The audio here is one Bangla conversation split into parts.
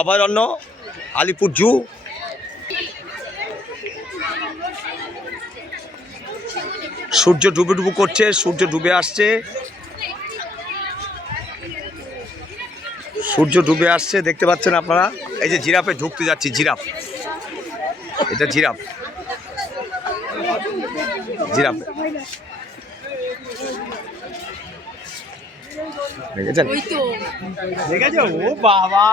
অভয়ারণ্য, আলিপুর জু। সূর্য ডুবু করছে, সূর্য ডুবে আসছে, সূর্য ডুবে আসছে দেখতে পাচ্ছেন আপনারা। এই যে জিরাফে ঢুকতে যাচ্ছি, জিরাফ, এটা জিরাফ, জিরাফ দেখেছেন? দেখেছো? ও বাবা,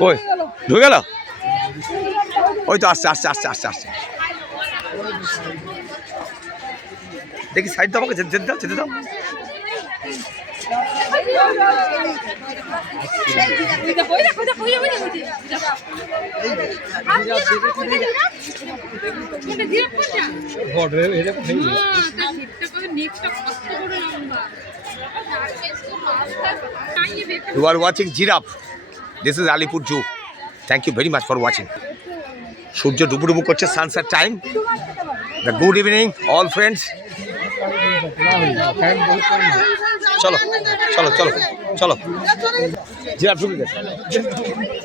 কই ঢুকে গেল? ওই তো আসছে আসছে আসছে আসছে আসছে। দেখি সাইড দাও, আমাকে যেতে দাও, যেতে দাও। You are watching giraffe. This is Alipur Zoo. Thank you very much for watching. সূর্য ডুবু করছে, sunset time. The good evening all friends. চলো চলো চলো চলো, জিরাফ ঢুকে গেছে।